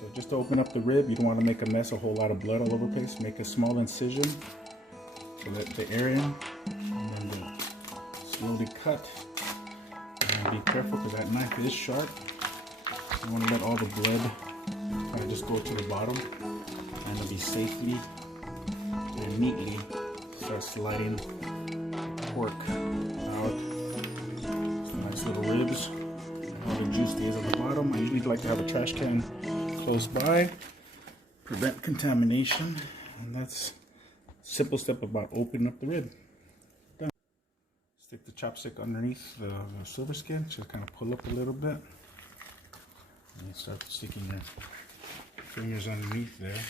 So just to open up the rib, you don't want to make a mess, a whole lot of blood all over the place. Make a small incision to let the air in, and then slowly cut. And be careful because that knife is sharp. You want to let all the blood kind of just go to the bottom, and it'll be safely and neatly start sliding pork out. Nice little ribs. All the juice stays at the bottom. I usually like to have a trash can close by, prevent contamination, and that's a simple step about opening up the rib. Done. Stick the chopstick underneath the silver skin, just kind of pull up a little bit, and you start sticking your fingers underneath there.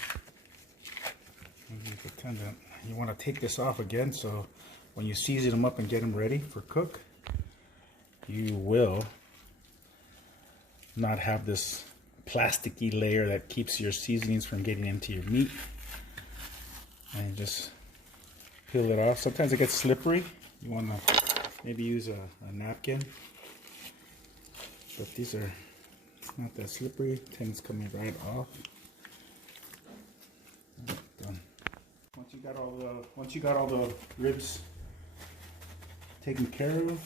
Underneath the tendon. You want to take this off again, so when you season them up and get them ready for cook, you will not have this plasticky layer that keeps your seasonings from getting into your meat. And just peel it off. Sometimes it gets slippery. You want to maybe use a napkin. But these are not that slippery. Tendon's coming right off. Done. Once you got all the ribs taken care of,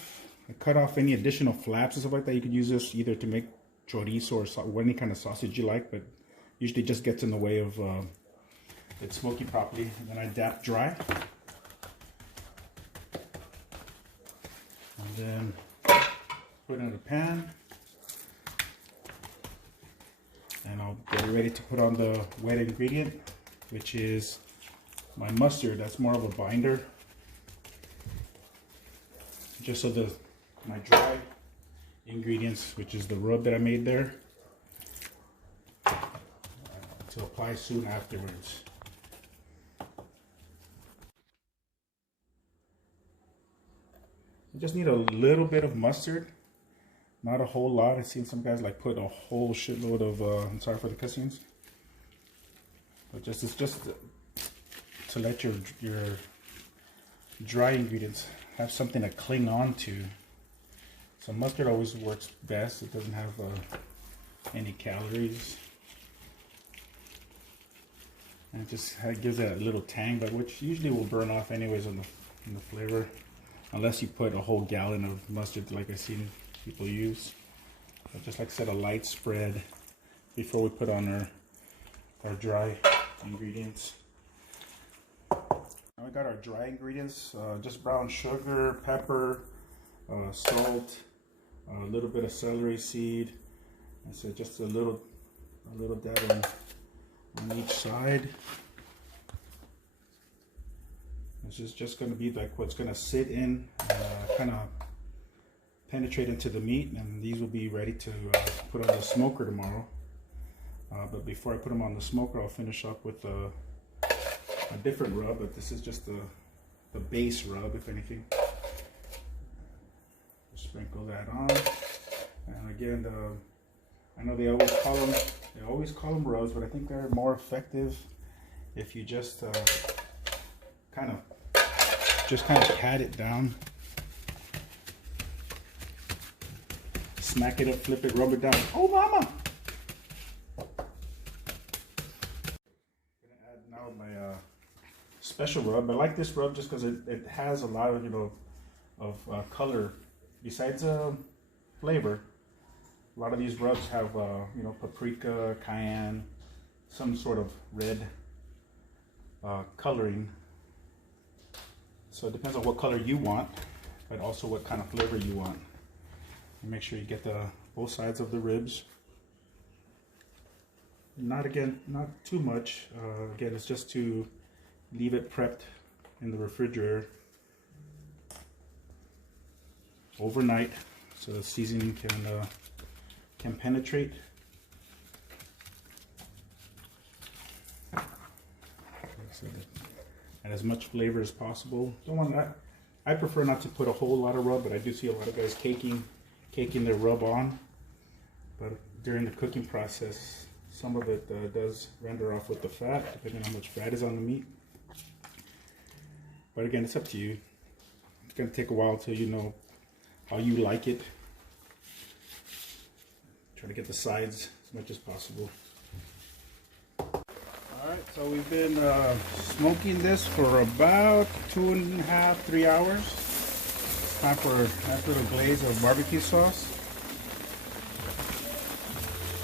cut off any additional flaps and stuff like that. You could use this either to make chorizo or any kind of sausage you like, but usually just gets in the way of it smoking properly. And then I dap dry, and then put it in a pan, and I'll get ready to put on the wet ingredient, which is my mustard. That's more of a binder, just so my dry ingredients, which is the rub that I made there, to apply soon afterwards. You just need a little bit of mustard, not a whole lot. I've seen some guys like put a whole shitload of I'm sorry for the cussings, but it's just to let your dry ingredients have something to cling on to. So mustard always works best. It doesn't have any calories, and it just gives it a little tang, but which usually will burn off anyways in the flavor, unless you put a whole gallon of mustard like I've seen people use. But just like I said, a light spread before we put on our dry ingredients. Now we got our dry ingredients, just brown sugar, pepper, salt, a little bit of celery seed. I said just a little dab on each side. This is just going to be like what's going to sit in, kind of penetrate into the meat, and these will be ready to put on the smoker tomorrow. But before I put them on the smoker, I'll finish up with a different rub, but this is just the base rub, if anything. Sprinkle that on, and again, I know they always call them rubs, but I think they're more effective if you just kind of pat it down, smack it up, flip it, rub it down. Oh, mama! I'm gonna add now my special rub. I like this rub just because it has a lot of color. Besides flavor, a lot of these rubs have paprika, cayenne, some sort of red coloring. So it depends on what color you want, but also what kind of flavor you want. And make sure you get both sides of the ribs. Not too much. Again, it's just to leave it prepped in the refrigerator overnight, so the seasoning can penetrate. And as much flavor as possible. Don't want that. I prefer not to put a whole lot of rub, but I do see a lot of guys caking their rub on. But during the cooking process, some of it does render off with the fat, depending on how much fat is on the meat. But again, it's up to you. It's going to take a while till you know how you like it. Try to get the sides as much as possible. Alright, so we've been smoking this for about 2.5, 3 hours. Time for a nice little glaze of barbecue sauce.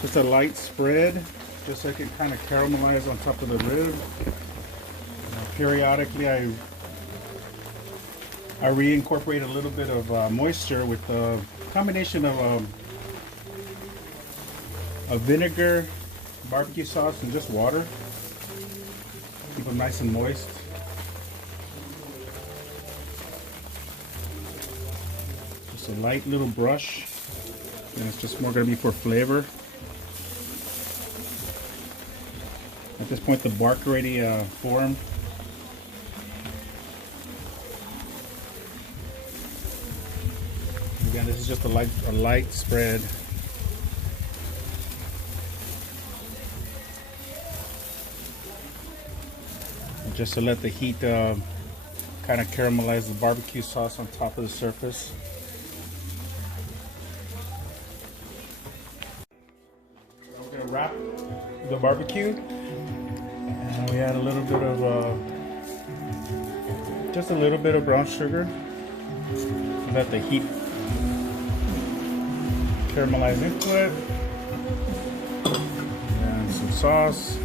Just a light spread, just so it can kind of caramelize on top of the rib. Periodically I reincorporate a little bit of moisture with a combination of vinegar, barbecue sauce, and just water. Keep them nice and moist. Just a light little brush, and it's just more going to be for flavor. At this point, the bark already formed. Again, this is just a light spread. And just to let the heat kind of caramelize the barbecue sauce on top of the surface. So we're gonna wrap the barbecue, and we add a little bit of just a little bit of brown sugar. Let the heat caramelize into it, and some sauce.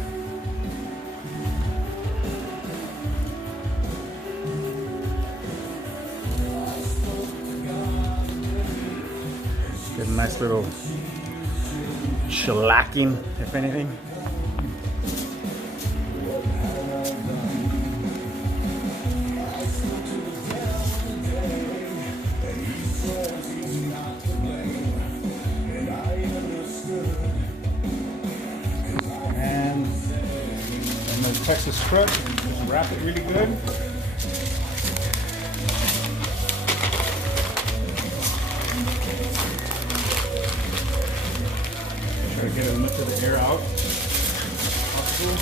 Get a nice little shellacking, if anything. Texas strut, just wrap it really good. Try to get as much of the air out as possible.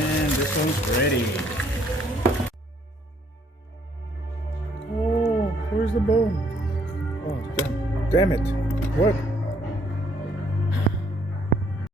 And this one's ready. Where's the bone? Oh, damn it. What?